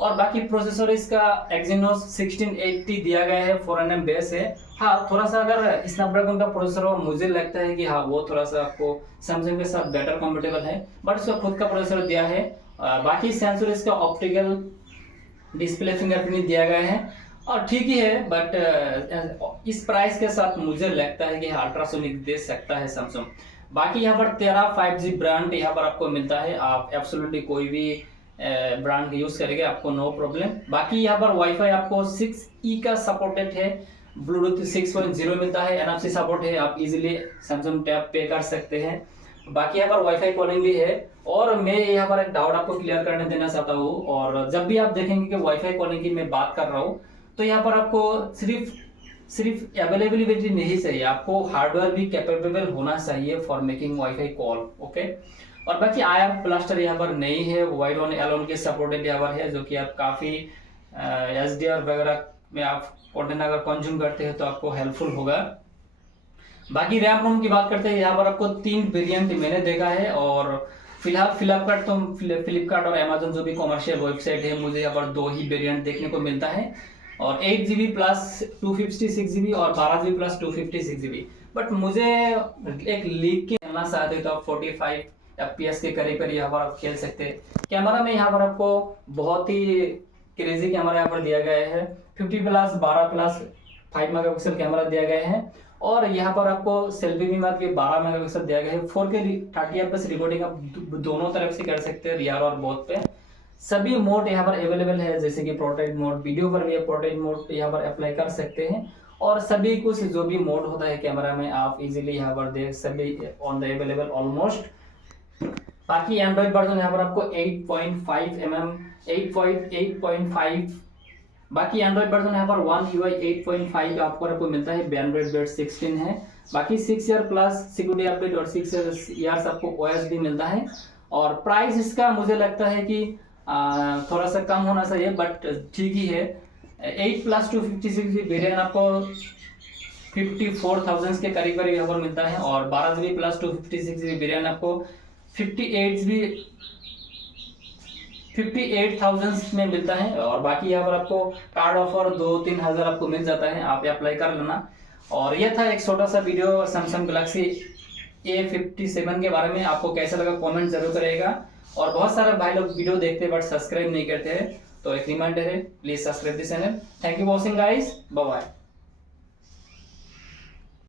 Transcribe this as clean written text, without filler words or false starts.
और बाकी प्रोसेसर इसका Exynos 1680 दिया गया है, 4nm बेस है। हाँ, थोड़ा सा अगर स्नैपड्रैगन का प्रोसेसर हो, मुझे लगता है कि हाँ वो थोड़ा सा आपको सैमसंग के साथ बेटर कंफर्टेबल है, बट उसका खुद का प्रोसेसर दिया है। बाकी सेंसर इसका ऑप्टिकल डिस्प्ले फिंगरप्रिंट दिया गया है और ठीक ही है, बट इस प्राइस के साथ मुझे लगता है कि अल्ट्रासोनिक दे सकता है सैमसंग। बाकी यहाँ पर 13 5G ब्रांड यहाँ पर आपको मिलता है, आप एब्सोल्युटली कोई भी ब्रांड यूज करेंगे आपको नो प्रॉब्लम। बाकी यहाँ पर वाईफाई आपको 6E का सपोर्टेड है, ब्लूटूथ 6.0 मिलता है, NFC सपोर्ट है, आप इजीली सैमसंग टैब पे कर सकते हैं। बाकी यहाँ पर वाईफाई कॉलिंग भी है। और मैं यहाँ पर एक डाउट आपको क्लियर करने देना चाहता हूँ, और जब भी आप देखेंगे कि वाईफाई कॉलिंग की मैं बात कर रहा हूँ, तो यहाँ पर आपको सिर्फ अवेलेबिलिटी नहीं चाहिए, आपको हार्डवेयर भी कैपेबल होना चाहिए for making wifi call. Okay, और बाकी IR ब्लास्टर यहाँ पर नहीं है, वाइड ऑन एलोन के सपोर्टेड यहाँ पर है, जो कि आप काफ़ी SDR वगैरह में आप कंटेंट अगर कंज्यूम करते हैं तो आपको हेल्पफुल होगा। बाकी रैम रोम की बात करते हैं, यहाँ पर आपको 3 वेरिएंट मैंने देखा है, और फिलहाल फ्लिपकार्ट और अमेजोन जो भी कॉमर्शियल वेबसाइट है, मुझे यहाँ पर 2 ही वेरिएंट देखने को मिलता है, और 8GB प्लस 256GB और 12GB प्लस 256GB। बट मुझे एक लीग की खेलना चाहते हो तो आप 45 FPS के करीब करीब यहाँ पर आप खेल सकते हैं। कैमरा में यहाँ पर आपको बहुत ही क्रेजी कैमरा यहाँ पर दिया गया है, 50 प्लस 12 प्लस 5 मेगापिक्सल कैमरा दिया गया है, और यहाँ पर आपको सेल्फी भी मार के 12 मेगापिक्सल दिया गया है। 4K 30fps रिकॉर्डिंग आप दोनों तरफ से कर सकते हैं, रियर और बोथ पे। सभी मोड यहाँ पर अवेलेबल है, जैसे कि पोर्ट्रेट मोड, वीडियो पर भी पोर्ट्रेट मोड यहाँ पर अप्लाई कर सकते हैं, और सभी कुछ जो भी मोड होता है कैमरा में आप इजीली यहाँ पर देख सभी ऑन द अवेलेबल ऑलमोस्ट। बाकी एंड्रॉइड वर्जन यहाँ पर आपको 8.5 8.5। बाकी एंड्रॉइड वर्जन यहाँ पर One UI 8.5 आपको मिलता है, एंड्रॉइड बेस 16 है। बाकी 6 ईयर प्लस सिक्योरिटी अपडेट और 6 ईयर्स आपको OS भी मिलता है, और प्राइस इसका मुझे लगता है कि थोड़ा सा कम होना चाहिए, बट ठीक ही है। 8 प्लस 256GB वेरिएंट आपको 54,000 के करीब करीब यहाँ पर मिलता है, और 12GB प्लस 256GB वेरिएंट आपको 58,000 में मिलता है। और बाकी यहाँ पर आपको कार्ड ऑफर 2-3 हज़ार आपको मिल जाता है, आप अप्लाई कर लेना। और यह था एक छोटा सा वीडियो सैमसंग गैलेक्सी A57 के बारे में। आपको कैसा लगा कमेंट जरूर करेगा, और बहुत सारे भाई लोग वीडियो देखते हैं बट सब्सक्राइब नहीं करते हैं, तो एक रिमाइंडर है, please subscribe this channel. Thank you watching guys, bye bye.